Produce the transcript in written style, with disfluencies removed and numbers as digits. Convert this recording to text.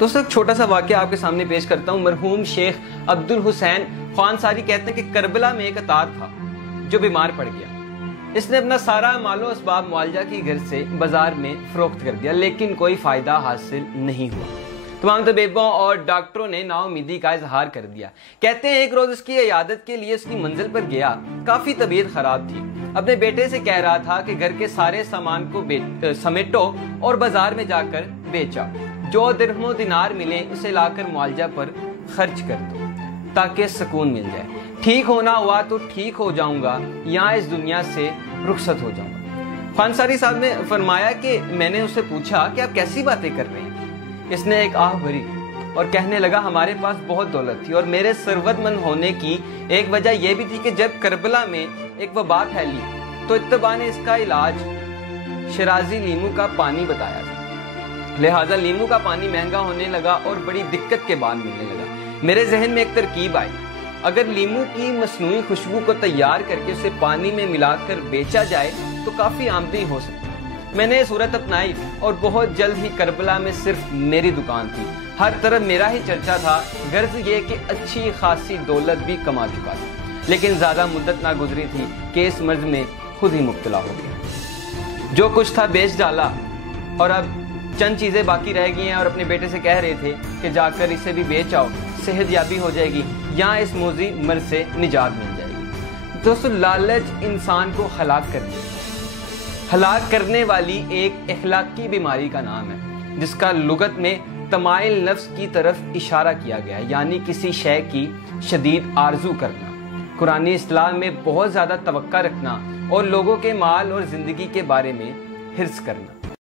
دوستوں ایک چھوٹا سا واقعہ آپ کے سامنے پیش کرتا ہوں۔ مرحوم شیخ عبدالحسین خوانصاری کہتے ہیں کہ کربلا میں ایک اطار تھا جو بیمار پڑ گیا۔ اس نے اپنا سارا مال و اسباب معالجہ کی گھر سے بازار میں فروخت کر دیا، لیکن کوئی فائدہ حاصل نہیں ہوا۔ تمام طبیبوں اور ڈاکٹروں نے نا امیدی کا اظہار کر دیا۔ کہتے ہیں ایک روز اس کی عیادت کے لیے اس کی منزل پر گیا، کافی طبیعت خراب تھی۔ اپنے بیٹے سے کہہ رہا تھا کہ گھر کے سارے سامان کو سمیٹو اور بازار میں جا کر بیچا، جو درہم و دینار ملے اسے لا کر معالجہ پر خرچ کر دو تاکہ سکون مل جائے۔ ٹھیک ہونا ہوا تو ٹھیک ہو جاؤں گا یا اس دنیا سے رخصت ہو جاؤں گا۔ خوانصاری صاحب نے فرمایا کہ میں نے اسے پوچھا کہ آپ کیسی باتیں کر رہے ہیں؟ اس نے ایک آہ بھری اور کہنے لگا ہمارے پاس بہت دولت تھی اور میرے ثروت مند ہونے کی ایک وجہ یہ بھی تھی کہ جب کربلا میں ایک وبا پھیلی تو اتباع نے اس کا علاج شرازی لیمو کا پانی بتایا تھا، لہٰذا لیمو کا پانی مہنگا ہونے لگا اور بڑی دقت کے بعد ملنے لگا۔ میرے ذہن میں ایک ترکیب آئی، اگر لیمو کی مصنوعی خوشبو کو تیار کر کے اسے پانی میں ملا کر بیچا جائے تو کافی آمدنی ہو سکتی۔ میں نے صورت اپنائی اور بہت جلد ہی کربلا میں صرف میری دکان تھی، ہر طرف میرا ہی چرچا تھا، غرض یہ کہ اچھی خاصی دولت بھی کما چکا تھا، لیکن زیادہ مدت نہ گزری تھی کہ اس مرض میں خود ہی مبتلا ہو گیا۔ جو کچھ تھا بیچ ڈالا اور اب چند چیزیں باقی رہ گئی ہیں اور اپنے بیٹے سے کہہ رہے تھے کہ جا کر اسے بھی بیچ آؤ، صحت یابی ہو جائے گی یا اس موذی مرض سے نجات مل جائے گی۔ دوستو لالچ انسان کو ہلاک کر دے، ہلاک کرنے والی ایک اخلاقی بیماری کا نام ہے جس کا لغت میں تمائل نفس کی طرف اشارہ کیا گیا ہے، یعنی کسی شے کی شدید آرزو کرنا، قرآنی اصطلاح میں بہت زیادہ توقع رکھنا اور لوگوں کے مال اور زندگی کے بارے میں حرص کرنا۔